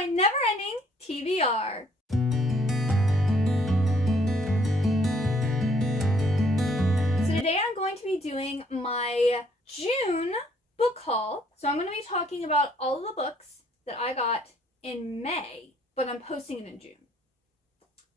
my never-ending TBR. So today I'm going to be doing my June book haul. So I'm going to be talking about all of the books that I got in May, but I'm posting it in June.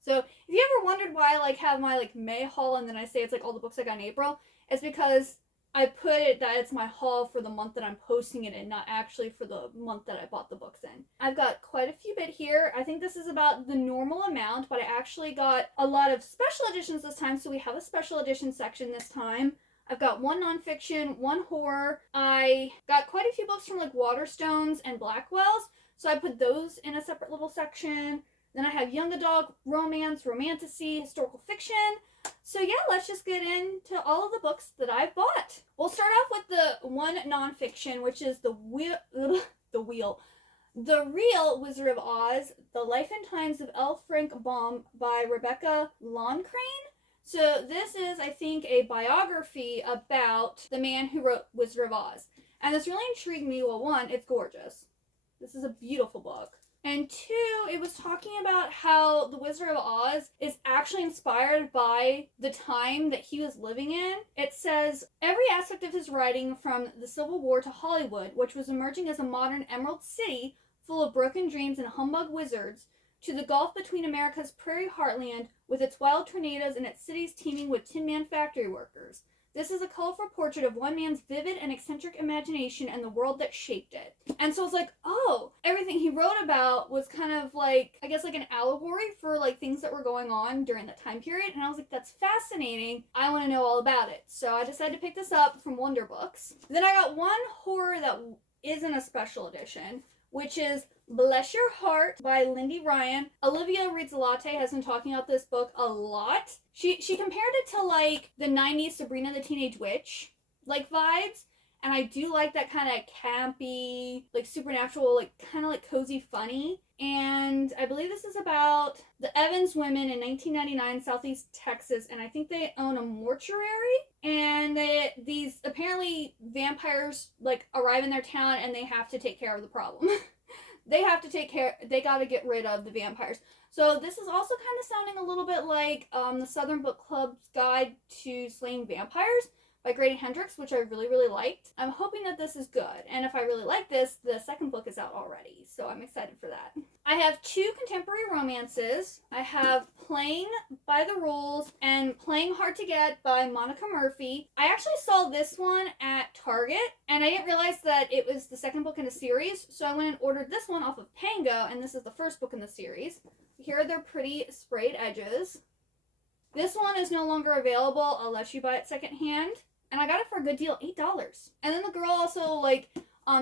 So if you ever wondered why I have my May haul and then I say it's all the books I got in April, it's because I put it that it's my haul for the month that I'm posting it in, not actually for the month that I bought the books in. I've got quite a few bit here. I think this is about the normal amount, but I actually got a lot of special editions this time, so we have a special edition section this time. I've got one nonfiction, one horror. I got quite a few books from Waterstones and Blackwell's, so I put those in a separate little section. Then I have young adult, romance, romantasy, historical fiction. So yeah, let's just get into all of the books that I've bought. We'll start off with the one nonfiction, which is The Real Wizard of Oz, The Life and Times of L. Frank Baum by Rebecca Loncraine. So this is, I think, a biography about the man who wrote Wizard of Oz. And this really intrigued me. Well, one, it's gorgeous. This is a beautiful book. And two, it was talking about how the Wizard of Oz is actually inspired by the time that he was living in. It says, every aspect of his writing, from the Civil War to Hollywood, which was emerging as a modern Emerald City full of broken dreams and humbug wizards, to the gulf between America's prairie heartland with its wild tornadoes and its cities teeming with Tin Man factory workers. This is a colorful portrait of one man's vivid and eccentric imagination and the world that shaped it. And so I was like, oh, everything he wrote about was kind of I guess an allegory for things that were going on during that time period. And I was like, that's fascinating. I want to know all about it. So I decided to pick this up from Wonder Books. Then I got one horror that isn't a special edition, which is Bless Your Heart by Lindy Ryan. Olivia Reads a Latte has been talking about this book a lot. She compared it to the 90s Sabrina the Teenage Witch vibes, and I do like that kind of campy, supernatural, kind of cozy funny. And I believe this is about the Evans women in 1999 Southeast Texas, and I think they own a mortuary, and these apparently vampires arrive in their town and they have to take care of the problem. They gotta get rid of the vampires. So this is also kind of sounding a little bit like the Southern Book Club's Guide to Slaying Vampires by Grady Hendrix, which I really, really liked. I'm hoping that this is good. And if I really like this, the second book is out already. So I'm excited for that. I have two contemporary romances. I have Playing by the Rules and Playing Hard to Get by Monica Murphy. I actually saw this one at Target, and I didn't realize that it was the second book in a series. So I went and ordered this one off of Pango, and this is the first book in the series. Here are their pretty sprayed edges. This one is no longer available unless you buy it secondhand. And I got it for a good deal, $8. And then the girl also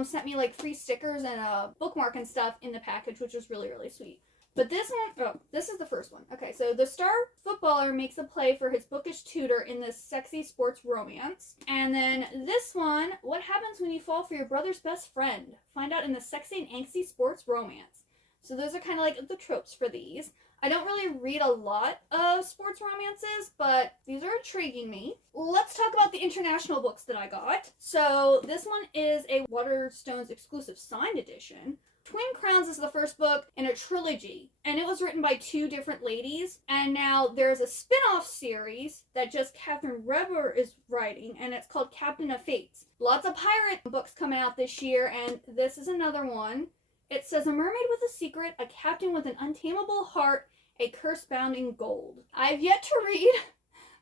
sent me free stickers and a bookmark and stuff in the package, which was really, really sweet. But this one, this is the first one. Okay, so the star footballer makes a play for his bookish tutor in this sexy sports romance. And then this one, what happens when you fall for your brother's best friend? Find out in the sexy and angsty sports romance. So those are kind of the tropes for these. I don't really read a lot of sports romances, but these are intriguing me. Let's talk about the international books that I got. So this one is a Waterstones exclusive signed edition. Twin Crowns is the first book in a trilogy, and it was written by two different ladies, and now there's a spin-off series that just Catherine Reber is writing, and it's called Captain of Fates. Lots of pirate books coming out this year, and this is another one. It says, a mermaid with a secret, a captain with an untamable heart, a curse bound in gold. I've yet to read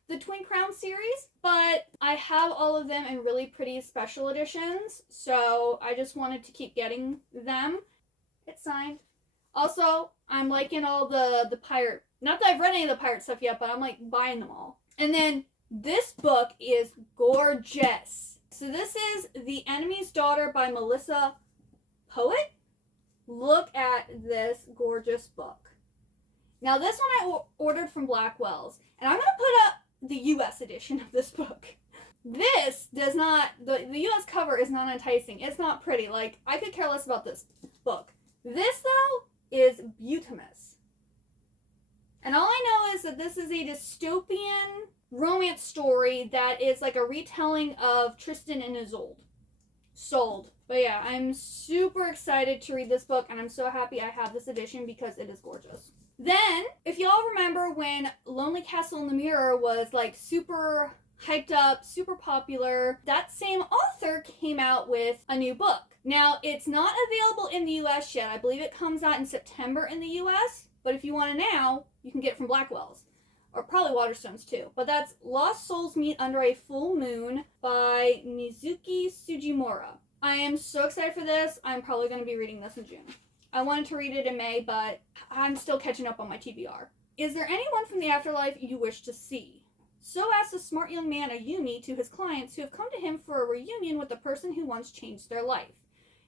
the Twin Crown series, but I have all of them in really pretty special editions, so I just wanted to keep getting them. It's signed. Also, I'm liking all the pirate, not that I've read any of the pirate stuff yet, but I'm buying them all. And then this book is gorgeous. So this is The Enemy's Daughter by Melissa Poet. Look at this gorgeous book. Now this one I ordered from Blackwell's, and I'm going to put up the US edition of this book. This does not, the US cover is not enticing. It's not pretty. I could care less about this book. This, though, is beautimous. And all I know is that this is a dystopian romance story that is a retelling of Tristan and Isolde. Sold. But yeah, I'm super excited to read this book, and I'm so happy I have this edition because it is gorgeous. Then, if y'all remember when Lonely Castle in the Mirror was like super hyped up, super popular, that same author came out with a new book. Now, it's not available in the US yet. I believe it comes out in September in the US, but if you want it now, you can get it from Blackwell's. Or probably Waterstones too. But that's Lost Souls Meet Under a Full Moon by Mizuki Sugimura. I am so excited for this. I'm probably going to be reading this in June. I wanted to read it in May, but I'm still catching up on my TBR. Is there anyone from the afterlife you wish to see? So asks a smart young man, Ayumi, to his clients who have come to him for a reunion with the person who once changed their life.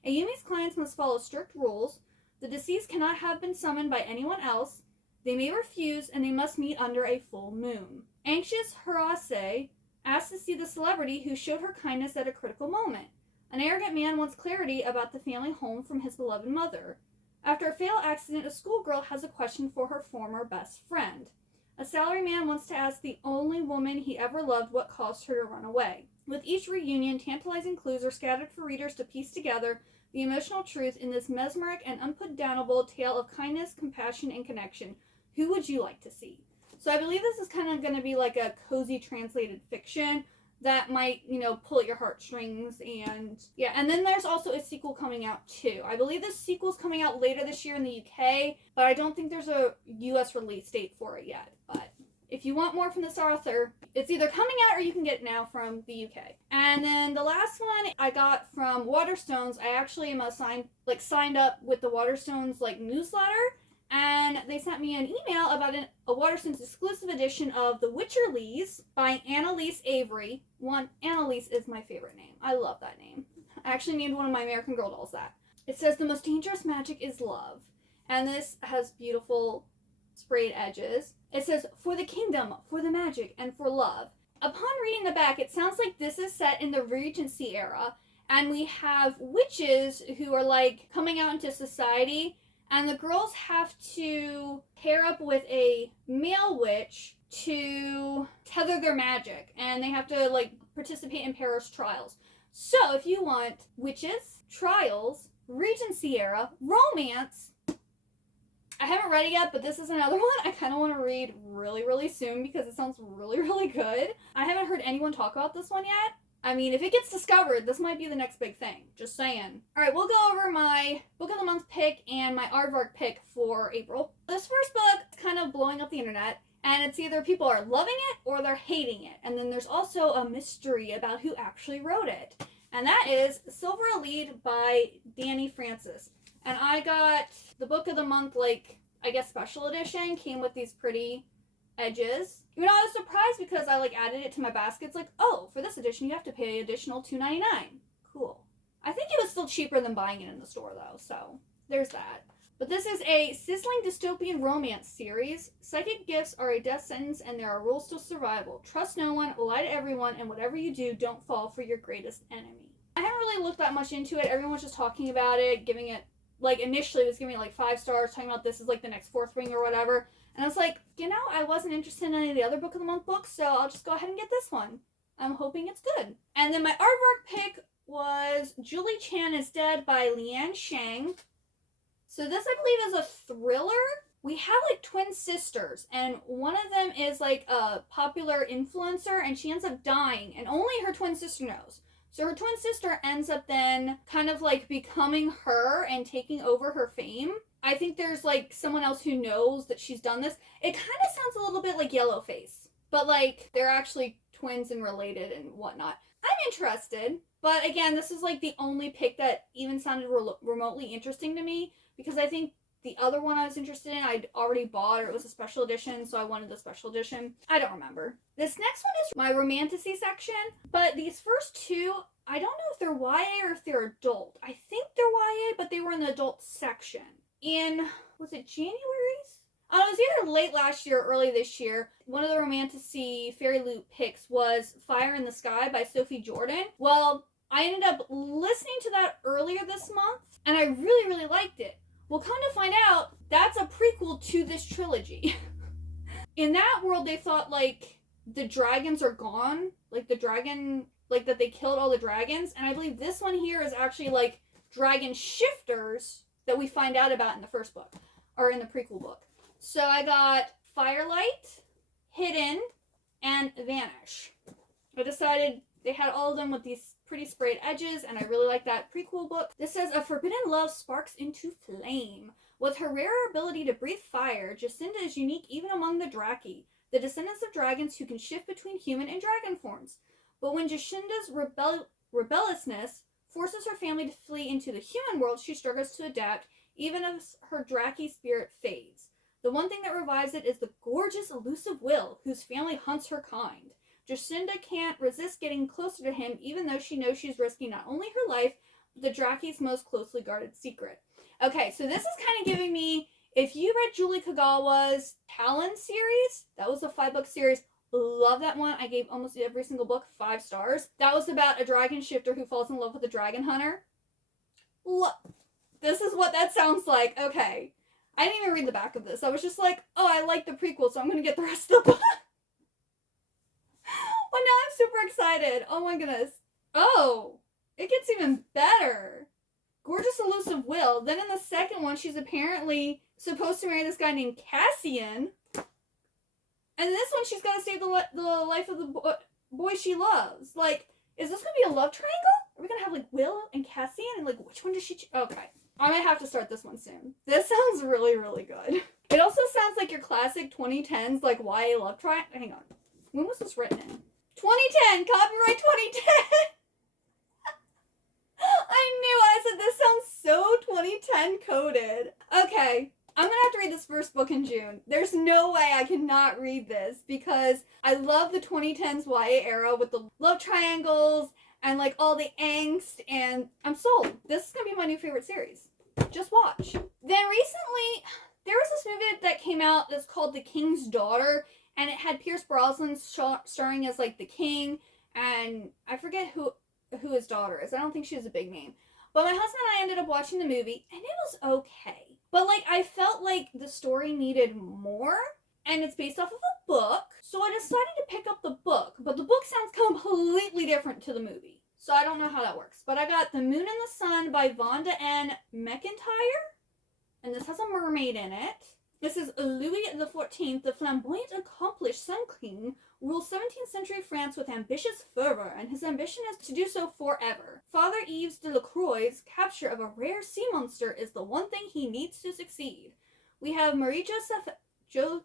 Ayumi's clients must follow strict rules. The deceased cannot have been summoned by anyone else. They may refuse, and they must meet under a full moon. Anxious Hirase asks to see the celebrity who showed her kindness at a critical moment. An arrogant man wants clarity about the family home from his beloved mother. After a fatal accident, a schoolgirl has a question for her former best friend. A salaryman wants to ask the only woman he ever loved what caused her to run away. With each reunion, tantalizing clues are scattered for readers to piece together the emotional truth in this mesmeric and unputdownable tale of kindness, compassion, and connection. Who would you like to see? So I believe this is kind of going to be like a cozy translated fiction that might, pull at your heartstrings. And yeah, and then there's also a sequel coming out too. I believe this sequel's coming out later this year in the UK, but I don't think there's a US release date for it yet. But if you want more from this author, it's either coming out or you can get it now from the UK. And then the last one I got from Waterstones. I actually am signed up with the Waterstones newsletter. And they sent me an email about a Waterstones exclusive edition of The Witcherlies by Annalise Avery. Annalise is my favorite name. I love that name. I actually named one of my American Girl dolls that. It says, the most dangerous magic is love. And this has beautiful sprayed edges. It says, for the kingdom, for the magic, and for love. Upon reading the back, it sounds like this is set in the Regency era. And we have witches who are coming out into society. And the girls have to pair up with a male witch to tether their magic. And they have to, participate in Paris trials. So, if you want witches, trials, Regency era, romance, I haven't read it yet, but this is another one I kind of want to read really, really soon because it sounds really, really good. I haven't heard anyone talk about this one yet. I mean, if it gets discovered, this might be the next big thing. Just saying. Alright, we'll go over my Book of the Month pick and my aardvark pick for April. This first book is kind of blowing up the internet, and it's either people are loving it or they're hating it. And then there's also a mystery about who actually wrote it. And that is Silver Elite by Danny Francis. And I got the Book of the Month, special edition. Came with these pretty edges. I was surprised because I added it to my basket. It's for this edition you have to pay additional $2.99. Cool. I think it was still cheaper than buying it in the store though, so there's that. But this is a sizzling dystopian romance series. Psychic gifts are a death sentence and there are rules to survival. Trust no one, lie to everyone, and whatever you do, don't fall for your greatest enemy. I haven't really looked that much into it. Everyone was just talking about it, giving it, initially it was giving it 5 stars, talking about this is the next Fourth Ring or whatever. And I was I wasn't interested in any of the other Book of the Month books, so I'll just go ahead and get this one. I'm hoping it's good. And then my aardvark pick was Julie Chan is Dead by Lian Shang. So this, I believe, is a thriller. We have, twin sisters, and one of them is, a popular influencer, and she ends up dying, and only her twin sister knows. So her twin sister ends up then kind of, becoming her and taking over her fame. I think there's, someone else who knows that she's done this. It kind of sounds a little bit like Yellowface. But, they're actually twins and related and whatnot. I'm interested. But, again, this is, the only pick that even sounded remotely interesting to me. Because I think the other one I was interested in, I'd already bought, or it was a special edition, so I wanted the special edition. I don't remember. This next one is my Romantasy section. But these first two, I don't know if they're YA or if they're adult. I think they're YA, but they were in the adult section. Was it January? It was either late last year or early this year. One of the Romantasy Fairy Loot picks was Fire in the Sky by Sophie Jordan. Well, I ended up listening to that earlier this month, and I really, really liked it. Well, come to find out, that's a prequel to this trilogy. In that world, they thought, the dragons are gone. That they killed all the dragons. And I believe this one here is actually, dragon shifters that we find out about in the first book, or in the prequel book. So I got Firelight, Hidden, and Vanish. I decided they had all of them with these pretty sprayed edges, and I really like that prequel book. This says, a forbidden love sparks into flame. With her rare ability to breathe fire, Jacinda is unique even among the Draki, the descendants of dragons who can shift between human and dragon forms. But when Jacinda's rebelliousness forces her family to flee into the human world, she struggles to adapt, even as her Draki spirit fades. The one thing that revives it is the gorgeous, elusive Will, whose family hunts her kind. Jacinda can't resist getting closer to him, even though she knows she's risking not only her life, but the Draki's most closely guarded secret. Okay, so this is kind of giving me, if you read Julie Kagawa's Talon series, that was a 5-book series. Love that one. I gave almost every single book 5 stars. That was about a dragon shifter who falls in love with a dragon hunter. This is what that sounds like. Okay. I didn't even read the back of this. I was just like, oh, I like the prequel, so I'm going to get the rest of the book. Well, now I'm super excited. Oh my goodness. Oh, it gets even better. Gorgeous elusive Will. Then in the second one, she's apparently supposed to marry this guy named Cassian. And in this one, she's got to save the life of the boy she loves. Like, is this going to be a love triangle? Are we going to have, like, Will and Cassian? And, like, which one does she choose? Okay. I might have to start this one soon. This sounds really, really good. It also sounds like your classic 2010s, like, YA love triangle. Hang on. When was this written in? 2010! Copyright 2010! I knew I said this sounds so 2010 coded. Okay. I'm gonna have to read this first book in June. There's no way I cannot read this because I love the 2010s YA era with the love triangles and like all the angst, and I'm sold. This is gonna be my new favorite series. Just watch. Then recently, there was this movie that came out that's called The King's Daughter, and it had Pierce Brosnan starring as like the king, and I forget who his daughter is. I don't think she has a big name. But my husband and I ended up watching the movie, and it was okay. But, like, I felt like the story needed more, and it's based off of a book, so I decided to pick up the book. But the book sounds completely different to the movie, so I don't know how that works. But I got The Moon and the Sun by Vonda N. McIntyre, and this has a mermaid in it. This is Louis XIV, the flamboyant, accomplished Sun King, ruled 17th century France with ambitious fervor, and his ambition is to do so forever. Father Yves de la Croix's capture of a rare sea monster is the one thing he needs to succeed. We have Marie-Joseph de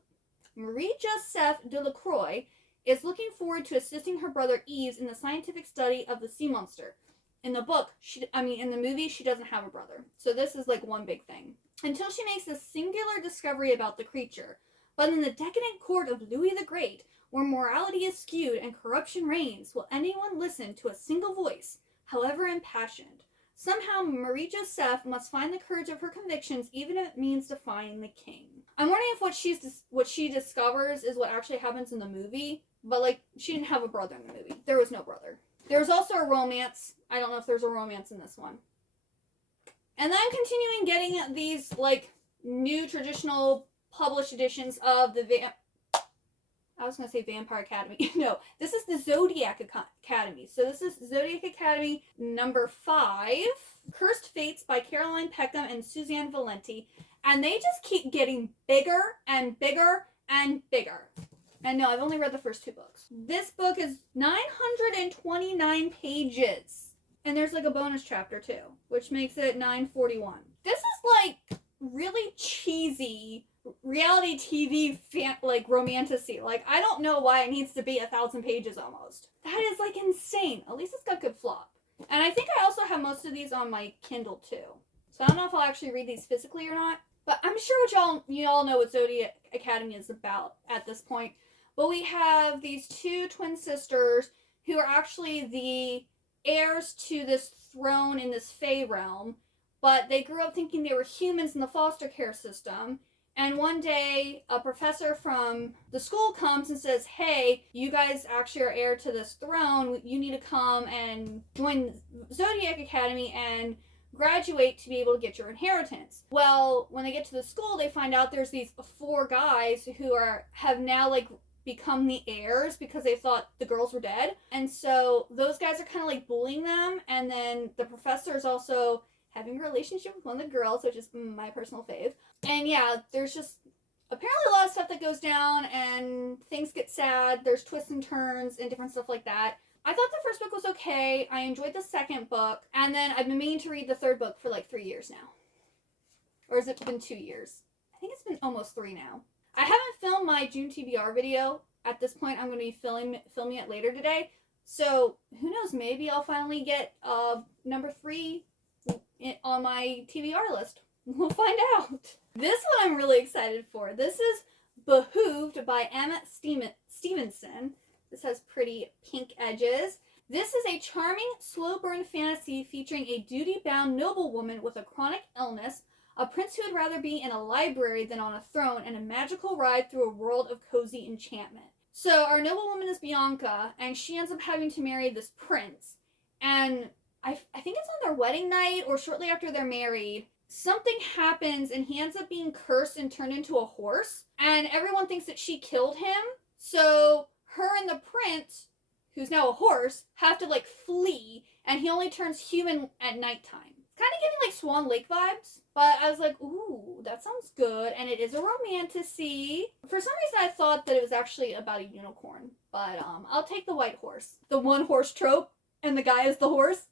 la Croix is looking forward to assisting her brother Yves in the scientific study of the sea monster. In the book, in the movie, she doesn't have a brother. So this is like one big thing. Until she makes a singular discovery about the creature. But in the decadent court of Louis the Great, where morality is skewed and corruption reigns, will anyone listen to a single voice, however impassioned? Somehow, Marie-Joseph must find the courage of her convictions, even if it means defying the king. I'm wondering if what she discovers is what actually happens in the movie, but, like, she didn't have a brother in the movie. There was no brother. There was also a romance. I don't know if there's a romance in this one. And then I'm continuing getting these, like, new traditional published editions of the I was going to say Vampire Academy. No, this is the Zodiac Academy. So this is Zodiac Academy number 5, Cursed Fates by Caroline Peckham and Suzanne Valenti. And they just keep getting bigger and bigger and bigger. And no, I've only read the first 2 books. This book is 929 pages. And there's like a bonus chapter too, which makes it 941. This is like really cheesy reality TV like romantasy. Like, I don't know why it needs to be 1,000 pages almost. That is like insane. At least it's got good flop. And I think I also have most of these on my Kindle too. So I don't know if I'll actually read these physically or not. But I'm sure you all know what Zodiac Academy is about at this point. But we have these 2 twin sisters who are actually the heirs to this throne in this Fae realm. But they grew up thinking they were humans in the foster care system. And one day, a professor from the school comes and says, hey, you guys actually are heir to this throne. You need to come and join Zodiac Academy and graduate to be able to get your inheritance. Well, when they get to the school, they find out there's these 4 guys who have now, like, become the heirs because they thought the girls were dead. And so those guys are kind of, like, bullying them. And then the professors also having a relationship with one of the girls, which is my personal fave. And yeah, there's just apparently a lot of stuff that goes down and things get sad. There's twists and turns and different stuff like that. I thought the first book was okay. I enjoyed the second book. And then I've been meaning to read the third book for like 3 years now. Or has it been 2 years? I think it's been almost 3 now. I haven't filmed my June TBR video. At this point, I'm going to be filming it later today. So, who knows, maybe I'll finally get number 3 on my TBR list. We'll find out. This one I'm really excited for. This is Behooved by Emma Stevenson. This has pretty pink edges. This is a charming, slow burn fantasy featuring a duty-bound noblewoman with a chronic illness, a prince who would rather be in a library than on a throne, and a magical ride through a world of cozy enchantment. So our noblewoman is Bianca, and she ends up having to marry this prince. And I think it's on their wedding night or shortly after they're married. Something happens and he ends up being cursed and turned into a horse. And everyone thinks that she killed him. So her and the prince, who's now a horse, have to like flee. And he only turns human at nighttime. Kind of giving like Swan Lake vibes. But I was like, ooh, that sounds good. And it is a romantasy. For some reason I thought that it was actually about a unicorn. But I'll take the white horse. The one horse trope. And the guy is the horse.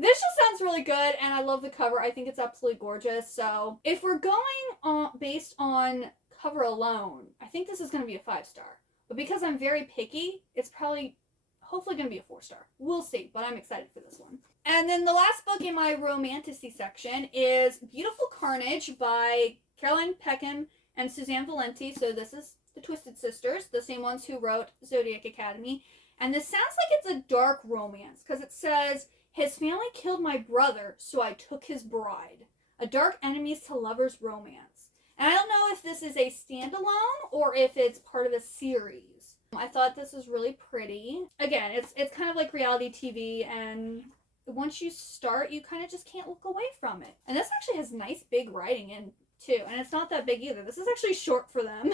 This just sounds really good, and I love the cover. I think it's absolutely gorgeous. So if we're going on based on cover alone, I think this is going to be a 5-star. But because I'm very picky, it's probably, hopefully going to be a 4-star. We'll see, but I'm excited for this one. And then the last book in my romantasy section is Beautiful Carnage by Caroline Peckham and Suzanne Valenti. So this is the Twisted Sisters, the same ones who wrote Zodiac Academy. And this sounds like it's a dark romance, because it says, his family killed my brother, so I took his bride. A dark enemies to lovers romance. And I don't know if this is a standalone or if it's part of a series. I thought this was really pretty. Again, it's kind of like reality TV, and once you start, you kind of just can't look away from it. And this actually has nice big writing in too, and it's not that big either. This is actually short for them.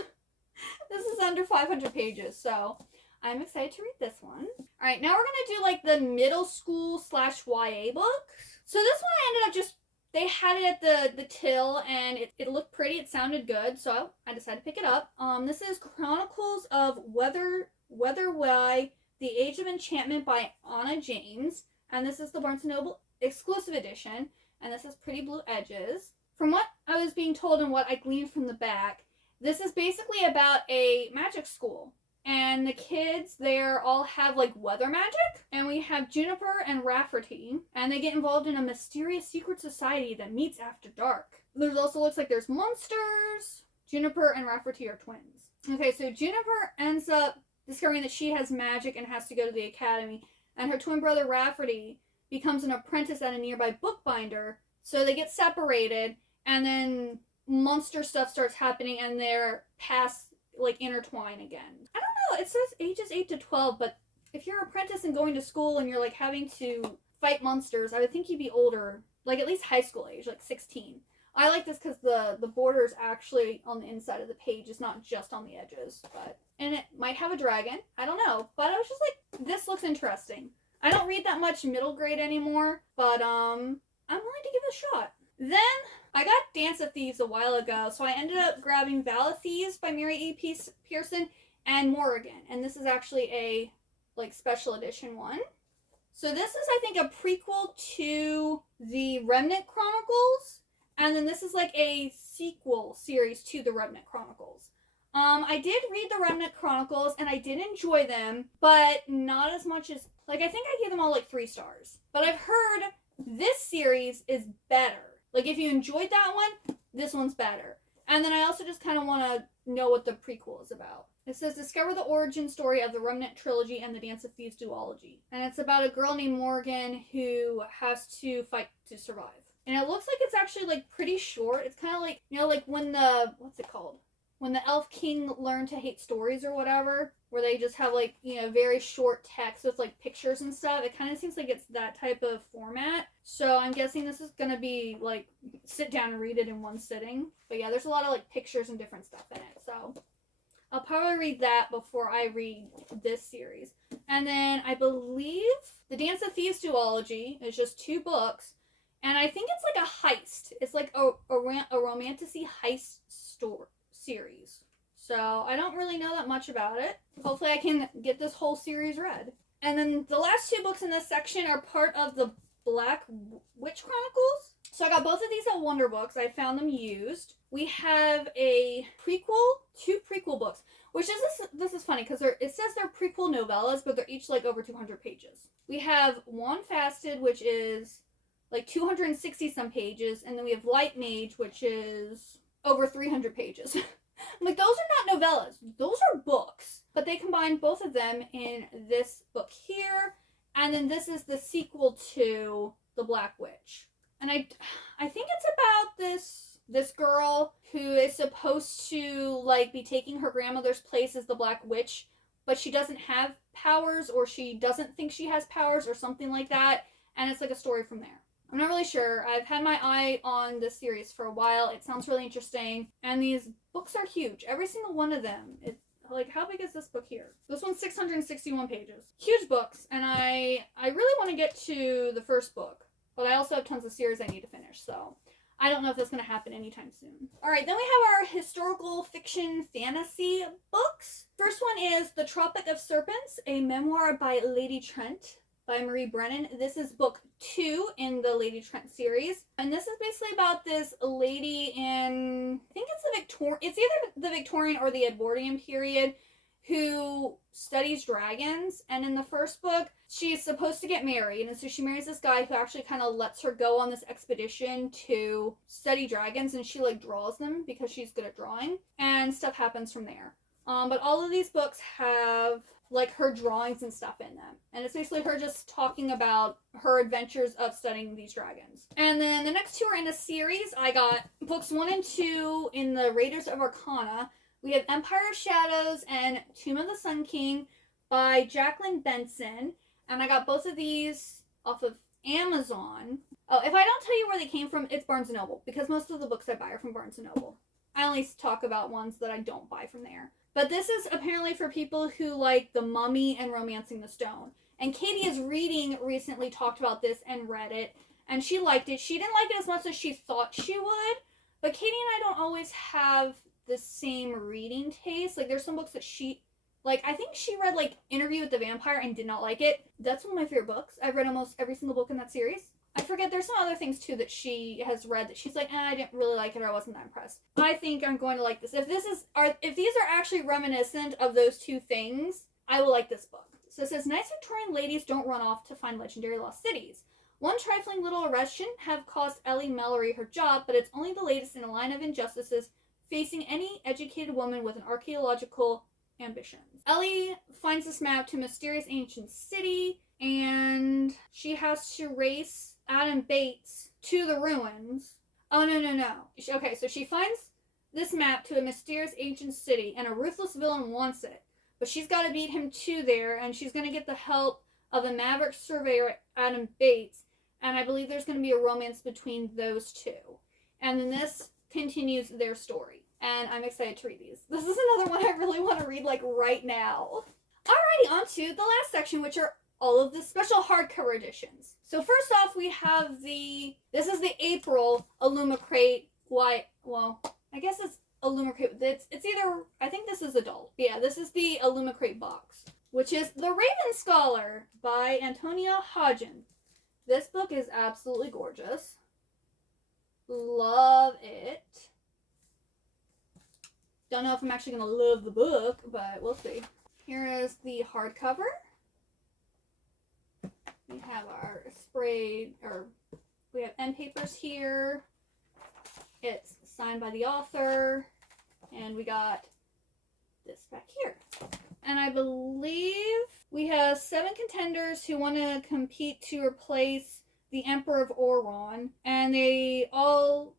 This is under 500 pages, so I'm excited to read this one. Alright, now we're going to do like the middle school / YA book. So this one I ended up just, they had it at the till and it looked pretty, it sounded good, so I decided to pick it up. This is Chronicles of Weather Why, The Age of Enchantment by Anna James. And this is the Barnes & Noble exclusive edition. And this has pretty blue edges. From what I was being told and what I gleaned from the back, this is basically about a magic school. And the kids there all have like weather magic. And we have Juniper and Rafferty. And they get involved in a mysterious secret society that meets after dark. There's also looks like there's monsters. Juniper and Rafferty are twins. Okay, so Juniper ends up discovering that she has magic and has to go to the academy. And her twin brother Rafferty becomes an apprentice at a nearby bookbinder. So they get separated. And then monster stuff starts happening and their paths like intertwine again. I don't know, it says ages 8 to 12, but if you're an apprentice and going to school and you're like having to fight monsters, I would think you'd be older, like at least high school age, like 16. I like this because the border is actually on the inside of the page, it's not just on the edges, but, and it might have a dragon, I don't know, but I was just like, this looks interesting. I don't read that much middle grade anymore, but I'm willing to give it a shot. Then I got Dance of Thieves a while ago, so I ended up grabbing Val of Thieves by Mary E. Pearson and Morrigan. And this is actually a like special edition one. So this is, I think, a prequel to the Remnant Chronicles. And then this is like a sequel series to the Remnant Chronicles. I did read the Remnant Chronicles and I did enjoy them, but not as much as, like, I think I gave them all like 3 stars. But I've heard this series is better. Like, if you enjoyed that one, this one's better. And then I also just kind of want to know what the prequel is about. It says, discover the origin story of the Remnant Trilogy and the Dance of Thieves duology. And it's about a girl named Morgan who has to fight to survive. And it looks like it's actually, like, pretty short. It's kind of like, you know, like when the, what's it called? When the Elf King learned to hate stories or whatever, where they just have, like, you know, very short text with, like, pictures and stuff. It kind of seems like it's that type of format. So I'm guessing this is going to be, like, sit down and read it in one sitting. But yeah, there's a lot of, like, pictures and different stuff in it. So I'll probably read that before I read this series. And then I believe The Dance of Thieves duology is just 2 books. And I think it's like a heist. It's like a Romantasy heist series. So I don't really know that much about it. Hopefully I can get this whole series read. And then the last 2 books in this section are part of the Black Witch Chronicles. So I got both of these at Wonder Books. I found them used. We have a prequel, 2 prequel books, which is this is funny because it says they're prequel novellas, but they're each like over 200 pages. We have One Fasted, which is like 260 some pages, and then we have Light Mage, which is over 300 pages. I'm like, those are not novellas. Those are books. But they combine both of them in this book here, and then this is the sequel to The Black Witch. And I think it's about this girl who is supposed to like be taking her grandmother's place as the Black Witch, but she doesn't have powers, or she doesn't think she has powers, or something like that. And it's like a story from there. I'm not really sure. I've had my eye on this series for a while. It sounds really interesting. And these books are huge. Every single one of them. It's like, how big is this book here? This one's 661 pages. Huge books. And I really want to get to the first book. But I also have tons of series I need to finish. So I don't know if that's going to happen anytime soon. Alright, then we have our historical fiction fantasy books. First one is The Tropic of Serpents, a memoir by Lady Trent, by Marie Brennan. This is book 2 in the Lady Trent series. And this is basically about this lady in, I think it's either the Victorian or the Edwardian period, who studies dragons. And in the first book, she's supposed to get married. And so she marries this guy who actually kind of lets her go on this expedition to study dragons. And she like draws them because she's good at drawing. And stuff happens from there. But all of these books have like her drawings and stuff in them. And it's basically her just talking about her adventures of studying these dragons. And then the next 2 are in a series. I got books 1 and 2 in the Raiders of Arcana. We have Empire of Shadows and Tomb of the Sun King by Jacqueline Benson. And I got both of these off of Amazon. Oh, if I don't tell you where they came from, it's Barnes & Noble, because most of the books I buy are from Barnes & Noble. I only talk about ones that I don't buy from there. But this is apparently for people who like The Mummy and Romancing the Stone. And Katie is reading recently talked about this and read it. And she liked it. She didn't like it as much as she thought she would. But Katie and I don't always have the same reading taste. Like there's some books that she... Like I think she read like Interview with the Vampire and did not like it. That's one of my favorite books. I've read almost every single book in that series. I forget, there's some other things too that she has read that she's like, I didn't really like it, or I wasn't that impressed. I think I'm going to like this. If these are actually reminiscent of those 2 things, I will like this book. So it says, nice Victorian ladies don't run off to find legendary lost cities. One trifling little arrestion have cost Ellie Mallory her job, but it's only the latest in a line of injustices facing any educated woman with an archaeological ambition. Ellie finds this map to a mysterious ancient city, and she has to race Adam Bates to the ruins. Oh, no. Okay, so she finds this map to a mysterious ancient city, and a ruthless villain wants it. But she's got to beat him to there, and she's going to get the help of the maverick surveyor, Adam Bates, and I believe there's going to be a romance between those 2. And then this continues their story, and I'm excited to read these. This is another one I really want to read, like, right now. Alrighty, on to the last section, which are all of the special hardcover editions. So first off, we have this is the April Illumicrate White, well, I guess it's Illumicrate, it's either, I think this is adult. Yeah, this is the Illumicrate box, which is The Raven Scholar by Antonia Hodgen. This book is absolutely gorgeous. Love it. Don't know if I'm actually going to love the book, but we'll see. Here is the hardcover. We have our we have end papers here. It's signed by the author. And we got this back here. And I believe we have 7 contenders who want to compete to replace the Emperor of Oron. And they all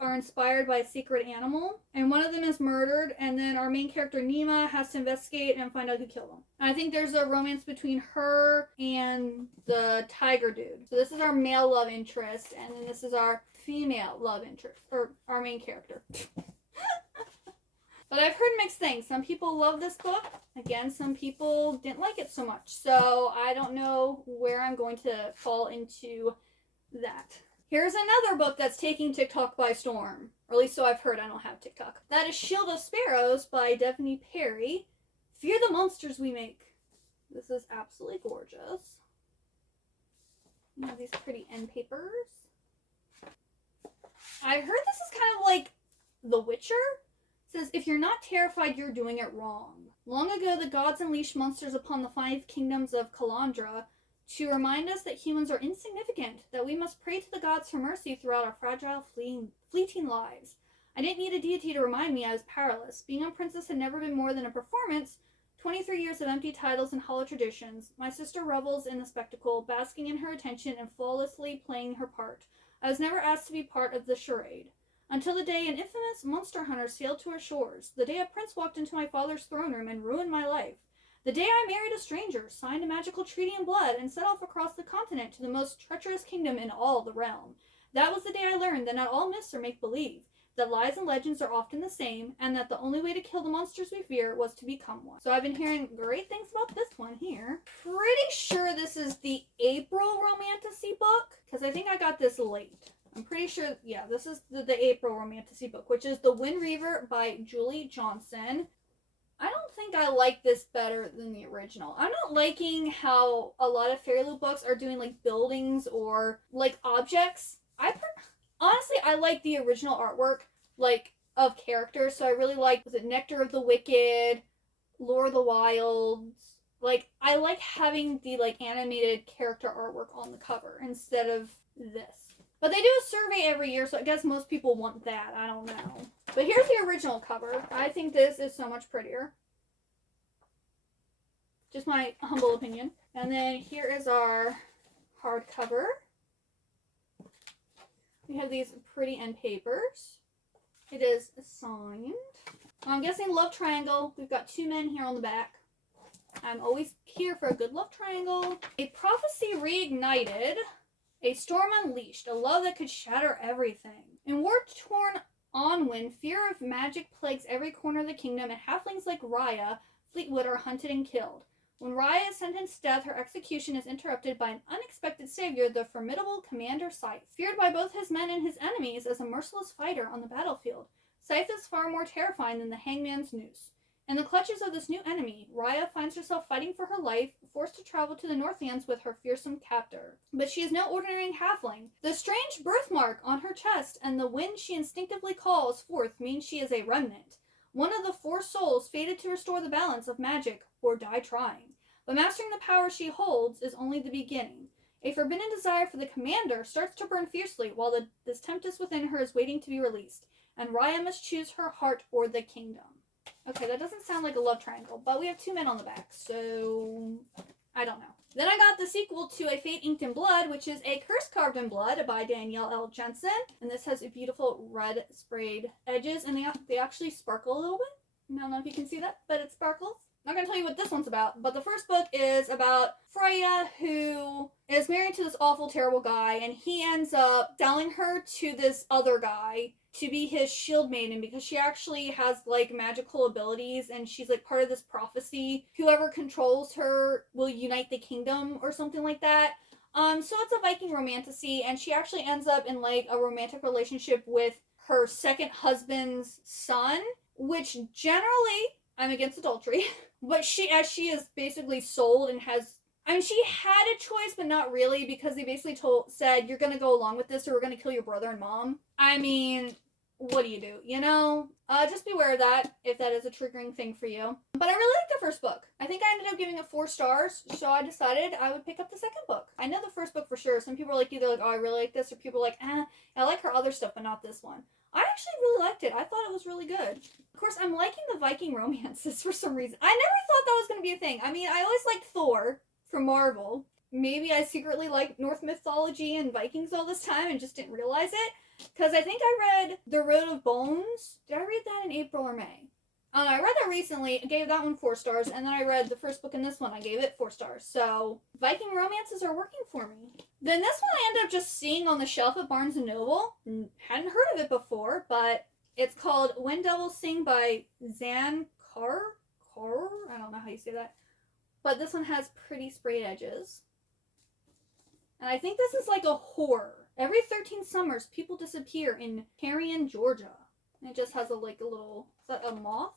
are inspired by a secret animal, and one of them is murdered, and then our main character Nima has to investigate and find out who killed him. And I think there's a romance between her and the tiger dude. So this is our male love interest, and then this is our female love interest, or our main character. But I've heard mixed things. Some people love this book. Again, some people didn't like it so much. So I don't know where I'm going to fall into that. Here's another book that's taking TikTok by storm. Or at least so I've heard. I don't have TikTok. That is Shield of Sparrows by Devney Perry. Fear the Monsters We Make. This is absolutely gorgeous. You have these pretty end papers. I heard this is kind of like The Witcher. It says, if you're not terrified, you're doing it wrong. Long ago, the gods unleashed monsters upon the 5 kingdoms of Kalandra to remind us that humans are insignificant, that we must pray to the gods for mercy throughout our fragile, fleeting lives. I didn't need a deity to remind me I was powerless. Being a princess had never been more than a performance. 23 years of empty titles and hollow traditions. My sister revels in the spectacle, basking in her attention and flawlessly playing her part. I was never asked to be part of the charade. Until the day an infamous monster hunter sailed to our shores. The day a prince walked into my father's throne room and ruined my life. The day I married a stranger, signed a magical treaty in blood, and set off across the continent to the most treacherous kingdom in all the realm. That was the day I learned that not all myths are make-believe, that lies and legends are often the same, and that the only way to kill the monsters we fear was to become one. So I've been hearing great things about this one here. Pretty sure this is the April Romantasy book, because I think I got this late. I'm pretty sure, yeah, this is the April Romantasy book, which is The Wind Reaver by Julie Johnson. I don't think I like this better than the original. I'm not liking how a lot of Fairyloot books are doing, like, buildings or, like, objects. Honestly, I like the original artwork, like, of characters. So I really like, was it Nectar of the Wicked, Lure of the Wilds? Like, I like having the, like, animated character artwork on the cover instead of this. But they do a survey every year, so I guess most people want that. I don't know. But here's the original cover. I think this is so much prettier. Just my humble opinion. And then here is our hardcover. We have these pretty end papers. It is signed. I'm guessing love triangle. We've got 2 men here on the back. I'm always here for a good love triangle. A prophecy reignited. A storm unleashed, a love that could shatter everything. In war-torn Onwin, fear of magic plagues every corner of the kingdom, and halflings like Raya, Fleetwood, are hunted and killed. When Raya is sentenced to death, her execution is interrupted by an unexpected savior, the formidable Commander Scythe. Feared by both his men and his enemies as a merciless fighter on the battlefield, Scythe is far more terrifying than the hangman's noose. In the clutches of this new enemy, Raya finds herself fighting for her life, forced to travel to the Northlands with her fearsome captor. But she is no ordinary halfling. The strange birthmark on her chest and the wind she instinctively calls forth means she is a remnant. One of the 4 souls fated to restore the balance of magic, or die trying. But mastering the power she holds is only the beginning. A forbidden desire for the commander starts to burn fiercely while this tempest within her is waiting to be released, and Raya must choose her heart or the kingdom. Okay, that doesn't sound like a love triangle, but we have 2 men on the back, so I don't know. Then I got the sequel to A Fate Inked in Blood, which is A Curse Carved in Blood by Danielle L. Jensen. And this has beautiful red sprayed edges, and they actually sparkle a little bit. I don't know if you can see that, but it sparkles. I'm not going to tell you what this one's about, but the first book is about Freya, who is married to this awful, terrible guy, and he ends up selling her to this other guy to be his shield maiden because she actually has, like, magical abilities, and she's, like, part of this prophecy. Whoever controls her will unite the kingdom or something like that. So it's a Viking romantasy, and she actually ends up in, like, a romantic relationship with her second husband's son, which generally, I'm against adultery, but she is basically sold and has, I mean, she had a choice, but not really, because they basically said, you're gonna go along with this or we're gonna kill your brother and mom. I mean, what do you do, you know? Just beware of that, if that is a triggering thing for you. But I really liked the first book. I think I ended up giving it 4 stars, so I decided I would pick up the second book. I know the first book for sure. Some people are like, either like, oh, I really like this, or people are like, I like her other stuff, but not this one. I actually really liked it. I thought it was really good. Of course, I'm liking the Viking romances for some reason. I never thought that was going to be a thing. I mean, I always liked Thor from Marvel. Maybe I secretly liked Norse mythology and Vikings all this time and just didn't realize it. Because I think I read The Road of Bones. Did I read that in April or May? I read that recently. I gave that one 4 stars. And then I read the first book in this one. I gave it 4 stars. So, Viking romances are working for me. Then this one I ended up just seeing on the shelf at Barnes & Noble. Hadn't heard of it before, but It's called When Devils Sing by Zan Carr. I don't know how you say that. But this one has pretty sprayed edges. And I think this is like a horror. Every 13 summers, people disappear in Carrion, Georgia. And it just has a little, is that a moth?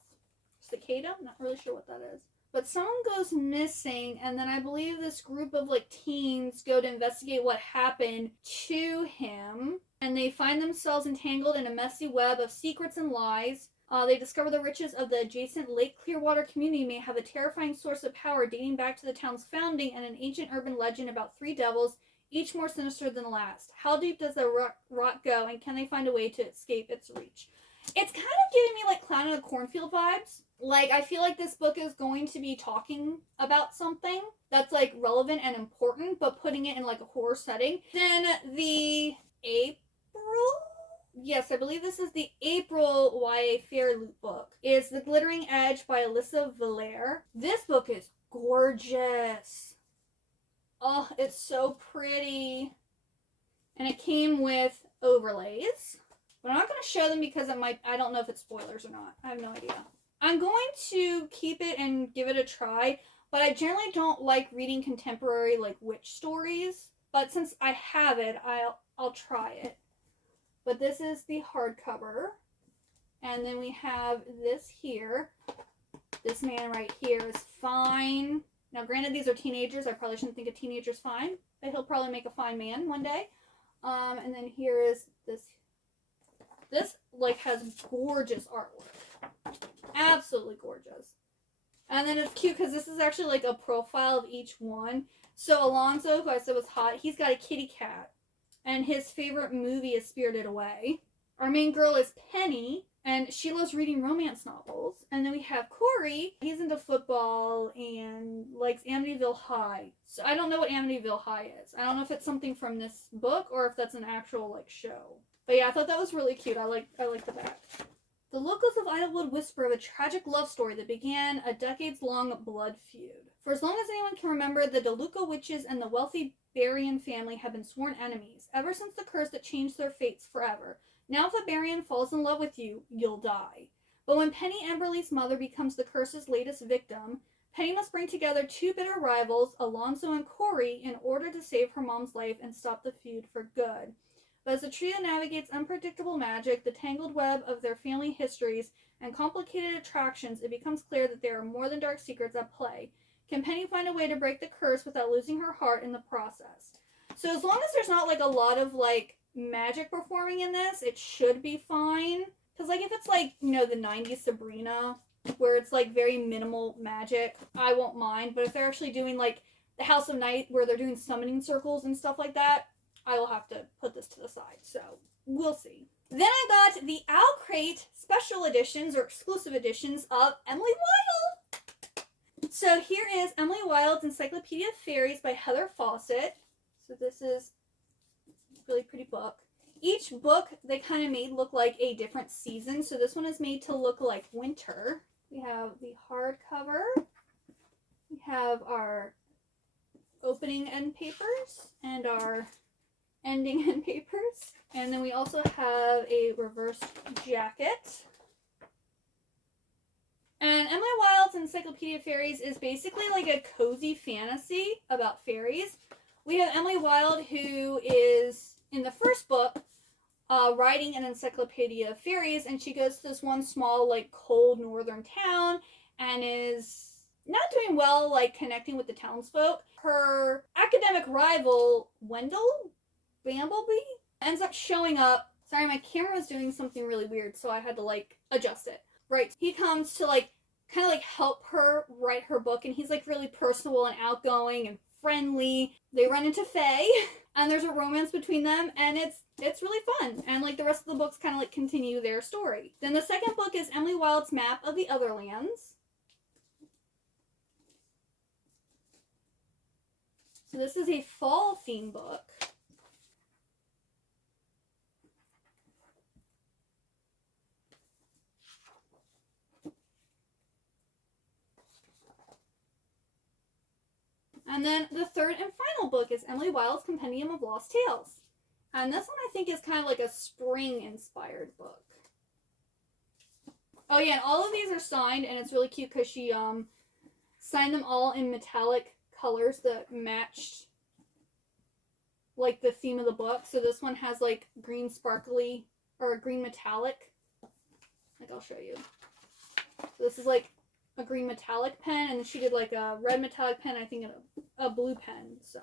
Cicada? I'm not really sure what that is. But someone goes missing, and then I believe this group of teens go to investigate what happened to him. And they find themselves entangled in a messy web of secrets and lies. They discover the riches of the adjacent Lake Clearwater community may have a terrifying source of power dating back to the town's founding and an ancient urban legend about 3 devils, each more sinister than the last. How deep does the rot go, and can they find a way to escape its reach? It's kind of giving me Clown in the Cornfield vibes. I feel like this book is going to be talking about something that's relevant and important, but putting it in a horror setting. Then the April? Yes, I believe this is the April YA Fair Loot book. Is The Glittering Edge by Alyssa Valaire. This book is gorgeous. Oh, it's so pretty. And it came with overlays. But I'm not going to show them because I don't know if it's spoilers or not. I have no idea. I'm going to keep it and give it a try, but I generally don't like reading contemporary witch stories. But since I have it, I'll try it. But this is the hardcover. And then we have this here. This man right here is fine. Now, granted, these are teenagers. I probably shouldn't think a teenager's fine, but he'll probably make a fine man one day. And then here is this. This, has gorgeous artwork. Absolutely gorgeous. And then it's cute because this is actually, a profile of each one. So Alonzo, who I said was hot, he's got a kitty cat. And his favorite movie is Spirited Away. Our main girl is Penny, and she loves reading romance novels. And then we have Corey. He's into football and likes Amityville High. So I don't know what Amityville High is. I don't know if it's something from this book or if that's an actual, show. But yeah, I thought that was really cute. I like the back. The locals of Idlewood whisper of a tragic love story that began a decades-long blood feud. For as long as anyone can remember, the DeLuca witches and the wealthy Berrien family have been sworn enemies, ever since the curse that changed their fates forever. Now if a Berrien falls in love with you, you'll die. But when Penny Amberley's mother becomes the curse's latest victim, Penny must bring together 2 bitter rivals, Alonzo and Corey, in order to save her mom's life and stop the feud for good. But as the trio navigates unpredictable magic, the tangled web of their family histories, and complicated attractions, it becomes clear that there are more than dark secrets at play. Can Penny find a way to break the curse without losing her heart in the process? So as long as there's not a lot of magic performing in this, it should be fine. Because if it's the 90s Sabrina, where it's very minimal magic, I won't mind. But if they're actually doing the House of Night, where they're doing summoning circles and stuff like that, I will have to put this to the side, so we'll see. Then I got the Owl Crate special editions or exclusive editions of Emily Wilde. So here is Emily Wilde's Encyclopedia of Fairies by Heather Fawcett. So this is a really pretty book. Each book they kind of made look like a different season. So this one is made to look like winter. We have the hardcover. We have our opening end papers and our ending end papers. And then we also have a reverse jacket. And Emily Wilde's Encyclopedia of Fairies is basically a cozy fantasy about fairies. We have Emily Wilde, who is, in the first book, writing an encyclopedia of fairies, and she goes to this one small, cold northern town, and is not doing well, connecting with the townsfolk. Her academic rival, Wendell Bamblebee, ends up showing up. Sorry, my camera was doing something really weird, so I had to, adjust it. Right. He comes to, kind of, help her write her book, and he's, really personable and outgoing and friendly. They run into Faye, and there's a romance between them, and it's really fun. And, the rest of the books kind of, continue their story. Then the second book is Emily Wilde's Map of the Otherlands. So this is a fall theme book. And then the third and final book is Emily Wilde's Compendium of Lost Tales. And this one I think is kind of a spring-inspired book. Oh yeah, and all of these are signed, and it's really cute because she signed them all in metallic colors that matched like the theme of the book. So this one has like green sparkly or a green metallic. Like I'll show you. So this is like a green metallic pen, and she did like a red metallic pen, I think, and a blue pen. So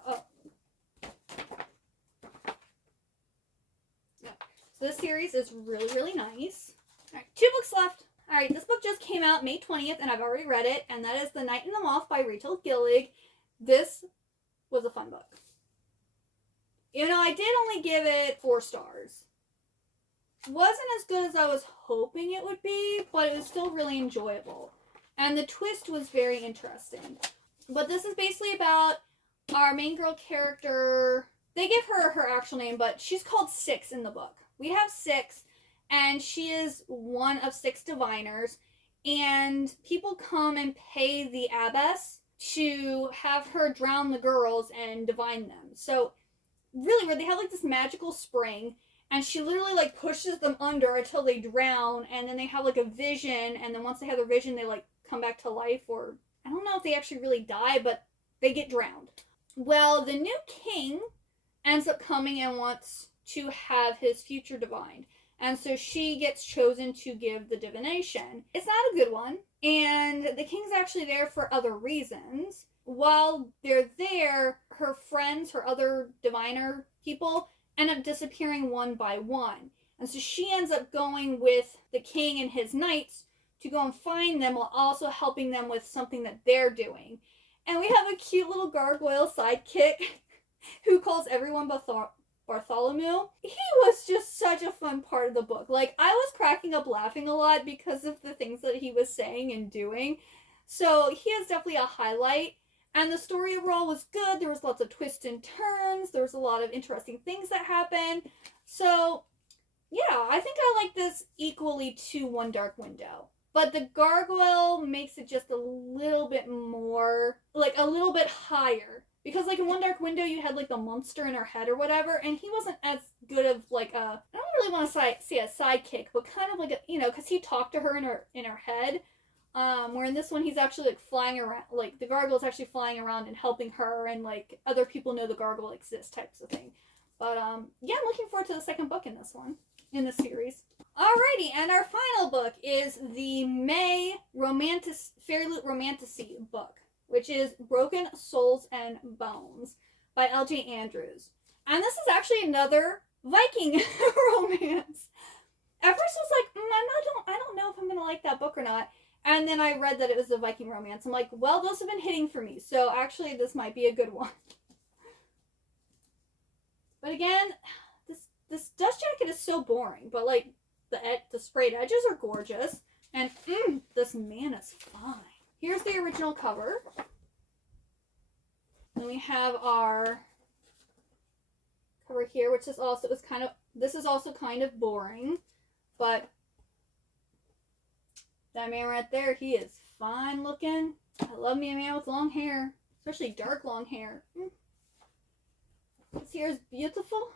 yeah. So this series is really, really nice. Alright, 2 books left. Alright, this book just came out May 20th, and I've already read it, and that is The Night and the Moth by Rachel Gillig. This was a fun book. You know, I did only give it 4 stars. Wasn't as good as I was hoping it would be, but it was still really enjoyable. And the twist was very interesting. But this is basically about our main girl character. They give her her actual name, but she's called Six in the book. We have Six, and she is one of 6 diviners. And people come and pay the abbess to have her drown the girls and divine them. So really weird. They have like this magical spring, and she literally like pushes them under until they drown, and then they have like a vision, and then once they have their vision, they like come back to life, or I don't know if they actually really die, but they get drowned. Well, the new king ends up coming and wants to have his future divined, and so she gets chosen to give the divination. It's not a good one, and the king's actually there for other reasons. While they're there, her friends, her other diviner people, end up disappearing one by one. And so she ends up going with the king and his knights to go and find them, while also helping them with something that they're doing. And we have a cute little gargoyle sidekick who calls everyone Bartholomew. He was just such a fun part of the book. Like, I was cracking up laughing a lot because of the things that he was saying and doing. So he is definitely a highlight. And the story overall was good. There was lots of twists and turns. There was a lot of interesting things that happened. So, yeah, I think I like this equally to One Dark Window. But the gargoyle makes it just a little bit more, like a little bit higher. Because like in One Dark Window, you had like the monster in her head or whatever, and he wasn't as good of like a, I don't really want to say a sidekick, but kind of like a, you know, because he talked to her in her head. Where in this one, he's actually like flying around, like the gargoyle's actually flying around and helping her, and like other people know the gargoyle exists, types of thing. But yeah, I'm looking forward to the second book in this one, in this series. Alrighty, and our final book is the May Fairy Loot Romantasy book, which is Broken Souls and Bones by L.J. Andrews. And this is actually another Viking romance. At first I was like, I don't know if I'm going to like that book or not. And then I read that it was a Viking romance. I'm like, well, those have been hitting for me. So actually this might be a good one. But again, this dust jacket is so boring. But like, the sprayed edges are gorgeous. And this man is fine. Here's the original cover. Then we have our cover here, which is also this is also kind of boring, but that man right there, he is fine looking. I love me a man with long hair, especially dark long hair. This here is beautiful.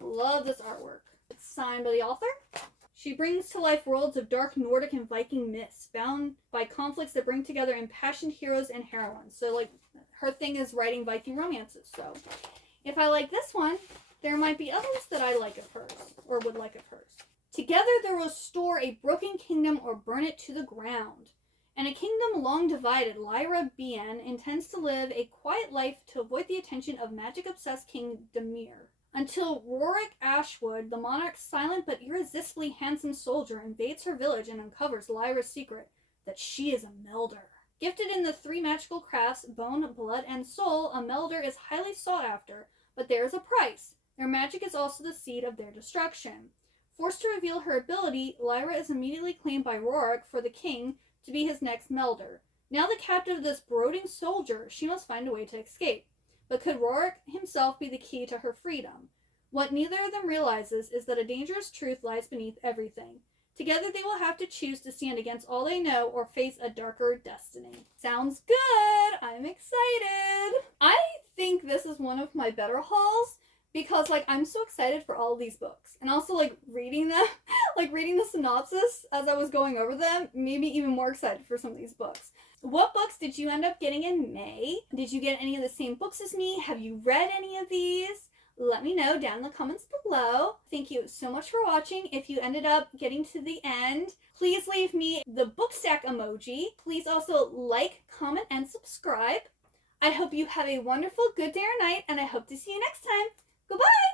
Love this artwork. It's signed by the author. She brings to life worlds of dark Nordic and Viking myths, bound by conflicts that bring together impassioned heroes and heroines. So, like, her thing is writing Viking romances. So, if I like this one, there might be others that I like of hers, or would like of hers. Together they will restore a broken kingdom or burn it to the ground. In a kingdom long divided, Lyra Bien intends to live a quiet life to avoid the attention of magic-obsessed King Demir. Until Rorik Ashwood, the monarch's silent but irresistibly handsome soldier, invades her village and uncovers Lyra's secret, that she is a melder. Gifted in the 3 magical crafts, bone, blood, and soul, a melder is highly sought after, but there is a price. Their magic is also the seed of their destruction. Forced to reveal her ability, Lyra is immediately claimed by Rorik for the king to be his next melder. Now the captive of this brooding soldier, she must find a way to escape. But could Rorik himself be the key to her freedom? What neither of them realizes is that a dangerous truth lies beneath everything. Together they will have to choose to stand against all they know or face a darker destiny. Sounds good! I'm excited! I think this is one of my better hauls because, like, I'm so excited for all of these books. And also, like, reading them, like reading the synopsis as I was going over them made me even more excited for some of these books. What books did you end up getting in May? Did you get any of the same books as me? Have you read any of these? Let me know down in the comments below. Thank you so much for watching. If you ended up getting to the end, please leave me the book stack emoji. Please also like, comment, and subscribe. I hope you have a wonderful good day or night, and I hope to see you next time. Goodbye!